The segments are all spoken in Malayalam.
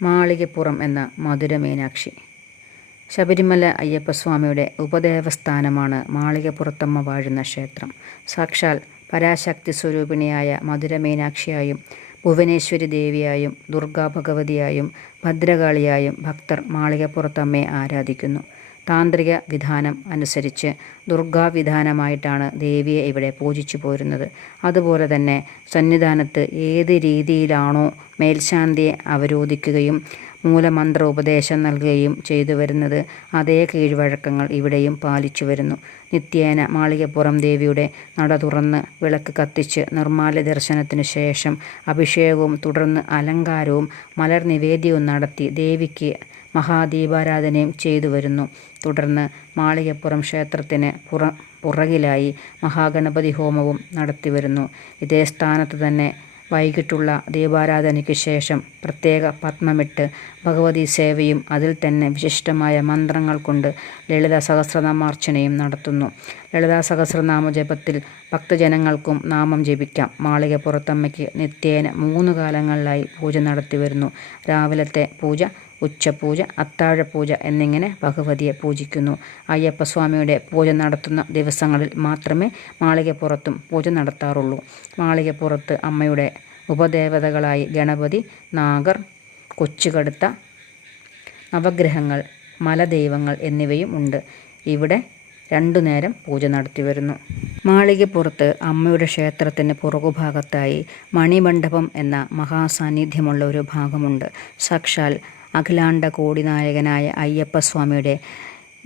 മാളികപ്പുറം എന്ന മധുരമീനാക്ഷി ശബരിമല അയ്യപ്പസ്വാമിയുടെ ഉപദേവസ്ഥാനമാണ് മാളികപ്പുറത്തമ്മ വാഴുന്ന ക്ഷേത്രം. സാക്ഷാൽ പരാശക്തി സ്വരൂപിണിയായ മധുരമീനാക്ഷിയായും ഭുവനേശ്വരി ദേവിയായും ദുർഗാ ഭഗവതിയായും ഭദ്രകാളിയായും ഭക്തർ മാളികപ്പുറത്തമ്മയെ ആരാധിക്കുന്നു. താന്ത്രിക വിധാനം അനുസരിച്ച് ദുർഗാവിധാനമായിട്ടാണ് ദേവിയെ ഇവിടെ പൂജിച്ചു പോരുന്നത്. അതുപോലെ തന്നെ സന്നിധാനത്ത് ഏത് രീതിയിലാണോ മേൽശാന്തിയെ അവരോധിക്കുകയും മൂലമന്ത്ര ഉപദേശം നൽകുകയും ചെയ്തു വരുന്നത് അതേ കീഴ്വഴക്കങ്ങൾ ഇവിടെയും പാലിച്ചു വരുന്നു. നിത്യേന മാളികപ്പുറം ദേവിയുടെ നട തുറന്ന് വിളക്ക് കത്തിച്ച് നിർമ്മാല്യ ദർശനത്തിന് ശേഷം അഭിഷേകവും തുടർന്ന് അലങ്കാരവും മലർ നിവേദ്യവും നടത്തി ദേവിക്ക് മഹാദീപാരാധനയും ചെയ്തു വരുന്നു. തുടർന്ന് മാളികപ്പുറം ക്ഷേത്രത്തിന് പുറ പുറകിലായി മഹാഗണപതി ഹോമവും നടത്തി വരുന്നു. ഇതേ സ്ഥാനത്ത് തന്നെ വൈകിട്ടുള്ള ദീപാരാധനയ്ക്ക് ശേഷം പ്രത്യേക പത്മമിട്ട് ഭഗവതി സേവയും അതിൽ തന്നെ വിശിഷ്ടമായ മന്ത്രങ്ങൾ കൊണ്ട് ലളിത സഹസ്രനാമാർച്ചനയും നടത്തുന്നു. ലളിത സഹസ്രനാമ ജപത്തിൽ ഭക്തജനങ്ങൾക്കും നാമം ജപിക്കാം. മാളികപ്പുറത്തമ്മയ്ക്ക് നിത്യേന മൂന്ന് കാലങ്ങളിലായി പൂജ നടത്തി വരുന്നു. രാവിലത്തെ പൂജ ഉച്ചപൂജ അത്താഴപൂജ എന്നിങ്ങനെ ഭഗവതിയെ പൂജിക്കുന്നു. അയ്യപ്പസ്വാമിയുടെ പൂജ നടത്തുന്ന ദിവസങ്ങളിൽ മാത്രമേ മാളികപ്പുറത്തും പൂജ നടത്താറുള്ളൂ. മാളികപ്പുറത്ത് അമ്മയുടെ ഉപദേവതകളായി ഗണപതി നാഗർ കൊച്ചുകടുത്ത നവഗ്രഹങ്ങൾ മലദൈവങ്ങൾ എന്നിവയും ഉണ്ട്. ഇവിടെ രണ്ടു നേരം പൂജ നടത്തി വരുന്നു. മാളികപ്പുറത്ത് അമ്മയുടെ ക്ഷേത്രത്തിന് പുറകുഭാഗത്തായി മണിമണ്ഡപം എന്ന മഹാസാന്നിധ്യമുള്ള ഒരു ഭാഗമുണ്ട്. സാക്ഷാൽ അഖിലാണ്ട കോടിനായകനായ അയ്യപ്പസ്വാമിയുടെ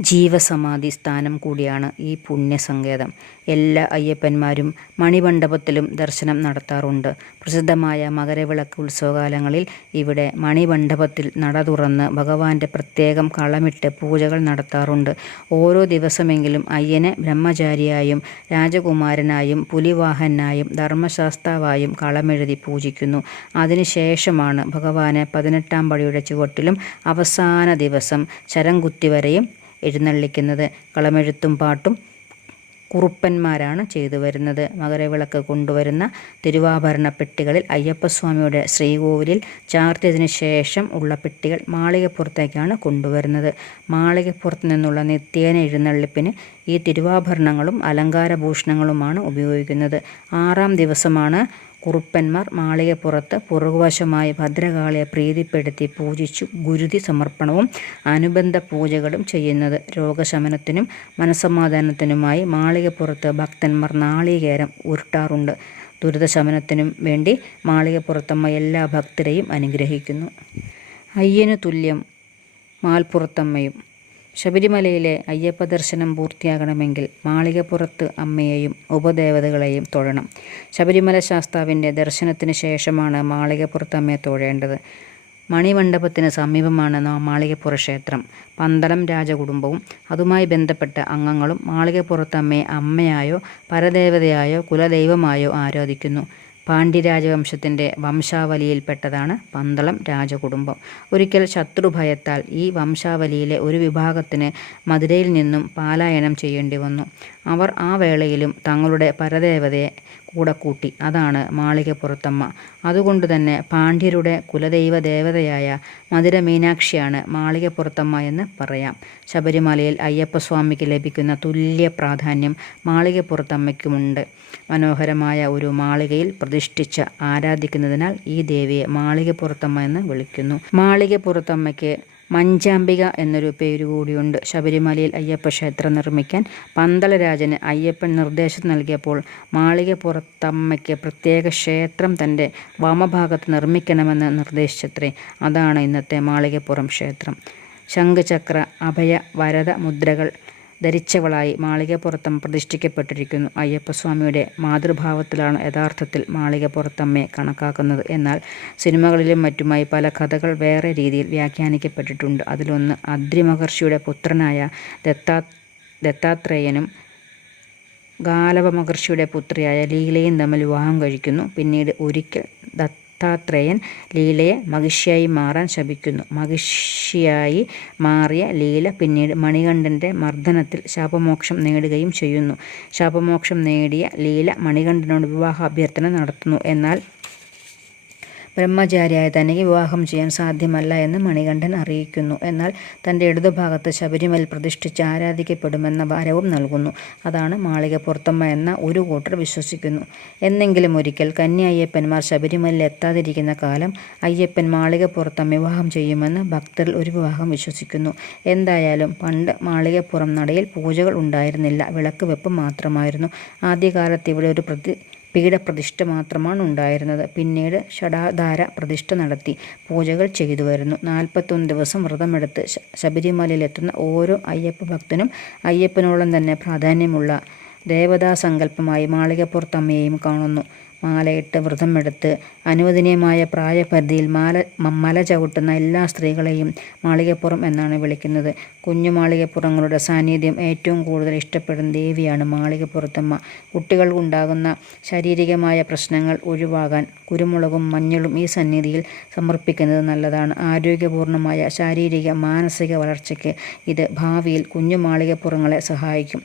ജീവസമാധി സ്ഥാനം കൂടിയാണ് ഈ പുണ്യസങ്കേതം. എല്ലാ അയ്യപ്പന്മാരും മണിമണ്ഡപത്തിലും ദർശനം നടത്താറുണ്ട്. പ്രസിദ്ധമായ മകരവിളക്ക് ഉത്സവകാലങ്ങളിൽ ഇവിടെ മണിമണ്ഡപത്തിൽ നട തുറന്ന് ഭഗവാന്റെ പ്രത്യേകം കളമിട്ട് പൂജകൾ നടത്താറുണ്ട്. ഓരോ ദിവസമെങ്കിലും അയ്യനെ ബ്രഹ്മചാരിയായും രാജകുമാരനായും പുലിവാഹനായും ധർമ്മശാസ്താവായും കളമെഴുതി പൂജിക്കുന്നു. അതിനുശേഷമാണ് ഭഗവാനെ പതിനെട്ടാം പടിയുടെ ചുവട്ടിലും അവസാന ദിവസം ചരംകുത്തി വരെയും എഴുന്നള്ളിക്കുന്നത്. കളമെഴുത്തും പാട്ടും കുറുപ്പന്മാരാണ് ചെയ്തു വരുന്നത്. മകരവിളക്ക് കൊണ്ടുവരുന്ന തിരുവാഭരണ പെട്ടികളിൽ അയ്യപ്പസ്വാമിയുടെ ശ്രീകോവിലിൽ ചാർത്തിയതിനു ശേഷം ഉള്ള പെട്ടികൾ മാളികപ്പുറത്തേക്കാണ് കൊണ്ടുവരുന്നത്. മാളികപ്പുറത്ത് നിന്നുള്ള നിത്യേന എഴുന്നള്ളിപ്പിന് ഈ തിരുവാഭരണങ്ങളും അലങ്കാരഭൂഷണങ്ങളുമാണ് ഉപയോഗിക്കുന്നത്. ആറാം ദിവസമാണ് കുറുപ്പന്മാർ മാളികപ്പുറത്ത് പുറകുവശമായി ഭദ്രകാളിയെ പ്രീതിപ്പെടുത്തി പൂജിച്ചു ഗുരുതി സമർപ്പണവും അനുബന്ധ പൂജകളും ചെയ്യുന്നത്. രോഗശമനത്തിനും മനസമാധാനത്തിനുമായി മാളികപ്പുറത്ത് ഭക്തന്മാർ നാളികേരം ഉരുട്ടാറുണ്ട്. ദുരിതശമനത്തിനും വേണ്ടി മാളികപ്പുറത്തമ്മ എല്ലാ ഭക്തരെയും അനുഗ്രഹിക്കുന്നു. അയ്യനു തുല്യം മാൽപ്പുറത്തമ്മയും ശബരിമലയിലെ അയ്യപ്പ ദർശനം പൂർത്തിയാകണമെങ്കിൽ മാളികപ്പുറത്ത് അമ്മയെയും ഉപദേവതകളെയും തൊഴണം. ശബരിമല ശാസ്താവിന്റെ ദർശനത്തിന് ശേഷമാണ് മാളികപ്പുറത്ത് അമ്മയെ തൊഴേണ്ടത്. മണിമണ്ഡപത്തിന് സമീപമാണ് മാളികപ്പുറ ക്ഷേത്രം. പന്തളം രാജകുടുംബവും അതുമായി ബന്ധപ്പെട്ട അംഗങ്ങളും മാളികപ്പുറത്ത് അമ്മയെ അമ്മയായോ പരദേവതയായോ കുലദൈവമായോ ആരാധിക്കുന്നു. പാണ്ഡ്യരാജവംശത്തിന്റെ വംശാവലിയിൽപ്പെട്ടതാണ് പന്തളം രാജകുടുംബം. ഒരിക്കൽ ശത്രുഭയത്താൽ ഈ വംശാവലിയിലെ ഒരു വിഭാഗത്തിന് മധുരയിൽ നിന്നും പാലായനം ചെയ്യേണ്ടി വന്നു അവർ ആ വേളയിലും തങ്ങളുടെ പരദേവതയെ കൂടെ കൂട്ടി. അതാണ് മാളികപ്പുറത്തമ്മ. അതുകൊണ്ട് തന്നെ പാണ്ഡ്യരുടെ കുലദൈവ ദേവതയായ മധുര മീനാക്ഷിയാണ് മാളികപ്പുറത്തമ്മ എന്ന് പറയാം. ശബരിമലയിൽ അയ്യപ്പസ്വാമിക്ക് ലഭിക്കുന്ന തുല്യ പ്രാധാന്യം മാളികപ്പുറത്തമ്മയ്ക്കുമുണ്ട്. മനോഹരമായ ഒരു മാളികയിൽ പ്രതിഷ്ഠിച്ച് ആരാധിക്കുന്നതിനാൽ ഈ ദേവിയെ മാളികപ്പുറത്തമ്മ എന്ന് വിളിക്കുന്നു. മാളികപ്പുറത്തമ്മയ്ക്ക് മഞ്ചാംബിക എന്നൊരു പേര് കൂടിയുണ്ട്. ശബരിമലയിൽ അയ്യപ്പ ക്ഷേത്രം നിർമ്മിക്കാൻ പന്തളരാജന് അയ്യപ്പൻ നിർദ്ദേശം നൽകിയപ്പോൾ മാളികപ്പുറത്തമ്മയ്ക്ക് പ്രത്യേക ക്ഷേത്രം തന്റെ വാമഭാഗത്ത് നിർമ്മിക്കണമെന്ന് നിർദ്ദേശിച്ചത്രേ. അതാണ് ഇന്നത്തെ മാളികപ്പുറം ക്ഷേത്രം. ശംഖചക്ര അഭയ വരത മുദ്രകൾ ധരിച്ചവളായി മാളികപ്പുറത്തം പ്രതിഷ്ഠിക്കപ്പെട്ടിരിക്കുന്നു. അയ്യപ്പസ്വാമിയുടെ മാതൃഭാവത്തിലാണ് യഥാർത്ഥത്തിൽ മാളികപ്പുറത്തമ്മയെ കണക്കാക്കുന്നത്. എന്നാൽ സിനിമകളിലും മറ്റുമായി പല കഥകൾ വേറെ രീതിയിൽ വ്യാഖ്യാനിക്കപ്പെട്ടിട്ടുണ്ട്. അതിലൊന്ന് അദ്രിമഹർഷിയുടെ പുത്രനായ ദത്താ ദത്താത്രേയനും ഗാലവ മഹർഷിയുടെ പുത്രിയായ ലീലയും തമ്മിൽ വിവാഹം കഴിക്കുന്നു. പിന്നീട് ഒരിക്കൽ ദത്ത ദത്താത്രേയൻ ലീലയെ മഹിഷിയായി മാറാൻ ശപിക്കുന്നു. മഹിഷിയായി മാറിയ ലീല പിന്നീട് മണികണ്ഠന്റെ മർദ്ദനത്തിൽ ശാപമോക്ഷം നേടുകയും ചെയ്യുന്നു. ശാപമോക്ഷം നേടിയ ലീല മണികണ്ഠനോട് വിവാഹാഭ്യർത്ഥന നടത്തുന്നു. എന്നാൽ ബ്രഹ്മചാരിയായ തനിക്ക് വിവാഹം ചെയ്യാൻ സാധ്യമല്ല എന്ന് മണികണ്ഠൻ അറിയിക്കുന്നു. എന്നാൽ തന്റെ ഇടതുഭാഗത്ത് ശബരിമല പ്രതിഷ്ഠിച്ച് ആരാധിക്കപ്പെടുമെന്ന വരവും നൽകുന്നു. അതാണ് മാളിക പുറത്തമ്മ എന്ന ഒരു കൂട്ടർ വിശ്വസിക്കുന്നു. എന്നെങ്കിലും ഒരിക്കൽ കന്യ അയ്യപ്പന്മാർ ശബരിമലയിൽ എത്താതിരിക്കുന്ന കാലം അയ്യപ്പൻ മാളിക മാളികപ്പുറത്തമ്മ വിവാഹം ചെയ്യുമെന്ന് ഭക്തരിൽ ഒരു വിവാഹം വിശ്വസിക്കുന്നു. എന്തായാലും പണ്ട് മാളികപ്പുറം നടയിൽ പൂജകൾ ഉണ്ടായിരുന്നില്ല. വിളക്ക് വെപ്പ് മാത്രമായിരുന്നു. ആദ്യകാലത്ത് ഇവിടെ ഒരു പ്രതി പീഠപ്രതിഷ്ഠ മാത്രമാണ് ഉണ്ടായിരുന്നത് പിന്നീട് ഷടാധാര പ്രതിഷ്ഠ നടത്തി പൂജകൾ ചെയ്തു വരുന്നു. നാൽപ്പത്തൊന്ന് ദിവസം വ്രതമെടുത്ത് ശബരിമലയിലെത്തുന്ന ഓരോ അയ്യപ്പ ഭക്തനും അയ്യപ്പനോളം തന്നെ പ്രാധാന്യമുള്ള ദേവതാസങ്കല്പമായി മാളികപ്പുറത്തമ്മയെയും കാണുന്നു. മാലയിട്ട് വ്രതമെടുത്ത് അനുവദനീയമായ പ്രായപരിധിയിൽ മാല മല ചവിട്ടുന്ന എല്ലാ സ്ത്രീകളെയും മാളികപ്പുറം എന്നാണ് വിളിക്കുന്നത്. കുഞ്ഞു മാളികപ്പുറങ്ങളുടെ സാന്നിധ്യം ഏറ്റവും കൂടുതൽ ഇഷ്ടപ്പെടുന്ന ദേവിയാണ് മാളികപ്പുറത്തമ്മ. കുട്ടികൾക്കുണ്ടാകുന്ന ശാരീരികമായ പ്രശ്നങ്ങൾ ഒഴിവാകാൻ കുരുമുളകും മഞ്ഞളും ഈ സന്നിധിയിൽ സമർപ്പിക്കുന്നത് നല്ലതാണ്. ആരോഗ്യപൂർണമായ ശാരീരിക മാനസിക വളർച്ചയ്ക്ക് ഇത് ഭാവിയിൽ കുഞ്ഞു മാളികപ്പുറങ്ങളെ സഹായിക്കും.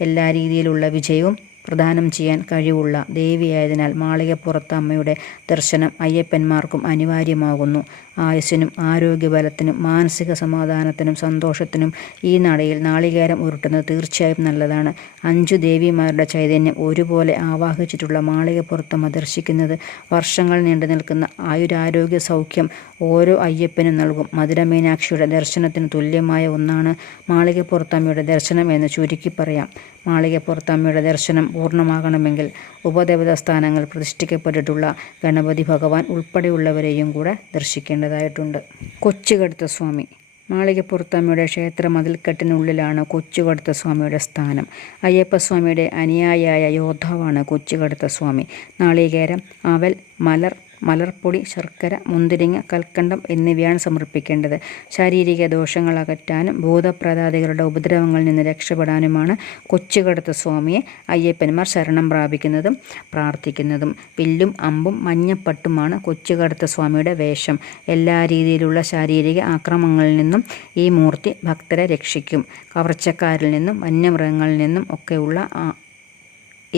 എല്ലാ രീതിയിലുള്ള വിജയവും പ്രദാനം ചെയ്യാൻ കഴിവുള്ള ദേവിയായതിനാൽ മാളികപ്പുറത്ത് അമ്മയുടെ ദർശനം അയ്യപ്പന്മാർക്കും അനിവാര്യമാകുന്നു. ആയുസ്സിനും ആരോഗ്യബലത്തിനും മാനസിക സമാധാനത്തിനും സന്തോഷത്തിനും ഈ നടയിൽ നാളികേരം ഉരുട്ടുന്നത് തീർച്ചയായും നല്ലതാണ്. അഞ്ചു ദേവിമാരുടെ ചൈതന്യം ഒരുപോലെ ആവാഹിച്ചിട്ടുള്ള മാളികപ്പുറത്തമ്മ ദർശിക്കുന്നത് വർഷങ്ങൾ നീണ്ടു നിൽക്കുന്ന ആയുരാരോഗ്യ സൗഖ്യം ഓരോ അയ്യപ്പനും നൽകും. മധുരമീനാക്ഷിയുടെ ദർശനത്തിന് തുല്യമായ ഒന്നാണ് മാളികപ്പുറത്തമ്മയുടെ ദർശനം എന്ന് ചുരുക്കി പറയാം. മാളികപ്പുറത്തമ്മയുടെ ദർശനം പൂർണമാകണമെങ്കിൽ ഉപദേവതാസ്ഥാനങ്ങൾ പ്രതിഷ്ഠിക്കപ്പെട്ടിട്ടുള്ള ഗണപതി ഭഗവാൻ ഉൾപ്പെടെയുള്ളവരെയും കൂടെ ദർശിക്കേണ്ടതായിട്ടുണ്ട്. കൊച്ചുകടുത്ത സ്വാമി മാളികപ്പുറത്തമ്മയുടെ ക്ഷേത്ര മതിൽക്കെട്ടിനുള്ളിലാണ് കൊച്ചുകടുത്ത സ്വാമിയുടെ സ്ഥാനം. അയ്യപ്പസ്വാമിയുടെ അനുയായിയായ യോദ്ധാവാണ് കൊച്ചുകടുത്ത സ്വാമി നാളികേരം അവൽ മലർ മലർപ്പൊടി ശർക്കര മുന്തിരിങ്ങ കൽക്കണ്ടം എന്നിവയാണ് സമർപ്പിക്കേണ്ടത്. ശാരീരിക ദോഷങ്ങൾ അകറ്റാനും ഭൂതപ്രതാദികളുടെ ഉപദ്രവങ്ങളിൽ നിന്ന് രക്ഷപ്പെടാനുമാണ് കൊച്ചുകടത്ത് സ്വാമിയെ അയ്യപ്പന്മാർ ശരണം പ്രാപിക്കുന്നതും പ്രാർത്ഥിക്കുന്നതും. പില്ലും അമ്പും മഞ്ഞപ്പട്ടുമാണ് കൊച്ചുകടത്ത സ്വാമിയുടെ വേഷം. എല്ലാ രീതിയിലുള്ള ശാരീരിക ആക്രമങ്ങളിൽ നിന്നും ഈ മൂർത്തി ഭക്തരെ രക്ഷിക്കും. കവർച്ചക്കാരിൽ നിന്നും വന്യമൃഗങ്ങളിൽ നിന്നും ഒക്കെയുള്ള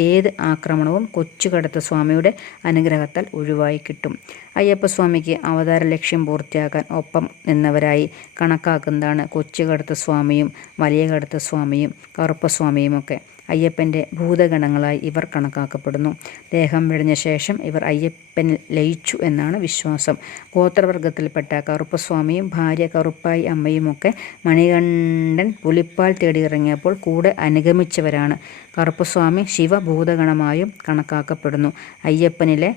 ഏത് ആക്രമണവും കൊച്ചുകടത്ത സ്വാമിയുടെ അനുഗ്രഹത്താൽ ഒഴിവായി കിട്ടും. അയ്യപ്പസ്വാമിക്ക് അവതാര ലക്ഷ്യം പൂർത്തിയാക്കാൻ ഒപ്പം നിന്നവരായി കണക്കാക്കുന്നതാണ് കൊച്ചുകടത്ത സ്വാമിയും വലിയ കടത്ത സ്വാമിയും കറുപ്പസ്വാമിയും ഒക്കെ അയ്യപ്പന്റെ ഭൂതഗണങ്ങളായി ഇവർ കണക്കാക്കപ്പെടുന്നു. ദേഹം വെടിഞ്ഞ ശേഷം ഇവർ അയ്യപ്പനിൽ ലയിച്ചു എന്നാണ് വിശ്വാസം. ഗോത്രവർഗത്തിൽപ്പെട്ട കറുപ്പസ്വാമിയും ഭാര്യ കറുപ്പായി അമ്മയുമൊക്കെ മണികണ്ഠൻ പുലിപ്പാൽ തേടിയിറങ്ങിയപ്പോൾ കൂടെ അനുഗമിച്ചവരാണ്. കറുപ്പസ്വാമി ശിവഭൂതഗണമായും കണക്കാക്കപ്പെടുന്നു. അയ്യപ്പനിലെ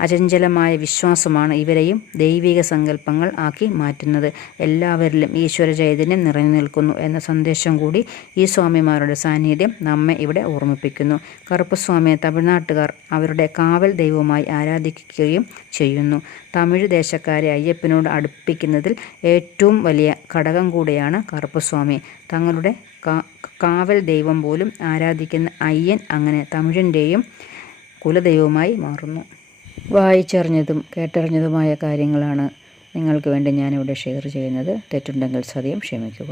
അചഞ്ചലമായ വിശ്വാസമാണ് ഇവരെയും ദൈവിക സങ്കല്പങ്ങൾ ആക്കി മാറ്റുന്നത്. എല്ലാവരിലും ഈശ്വര ചൈതന്യം നിറഞ്ഞു നിൽക്കുന്നു എന്ന സന്ദേശം കൂടി ഈ സ്വാമിമാരുടെ സാന്നിധ്യം നമ്മെ ഇവിടെ ഓർമ്മിപ്പിക്കുന്നു. കറുപ്പസ്വാമിയെ തമിഴ്നാട്ടുകാർ അവരുടെ കാവൽ ദൈവമായി ആരാധിക്കുകയും ചെയ്യുന്നു. തമിഴ് ദേശക്കാരെ അയ്യപ്പനോട് അടുപ്പിക്കുന്നതിൽ ഏറ്റവും വലിയ ഘടകം കൂടിയാണ് കറുപ്പസ്വാമി. തങ്ങളുടെ കാവൽ ദൈവം പോലും ആരാധിക്കുന്ന അയ്യൻ അങ്ങനെ തമിഴിന്റെയും കുലദൈവമായി മാറുന്നു. വായിച്ചറിഞ്ഞതും കേട്ടറിഞ്ഞതുമായ കാര്യങ്ങളാണ് നിങ്ങൾക്ക് വേണ്ടി ഞാനിവിടെ ഷെയർ ചെയ്യുന്നത്. തെറ്റുണ്ടെങ്കിൽ സദ്യം ക്ഷമിക്കുക.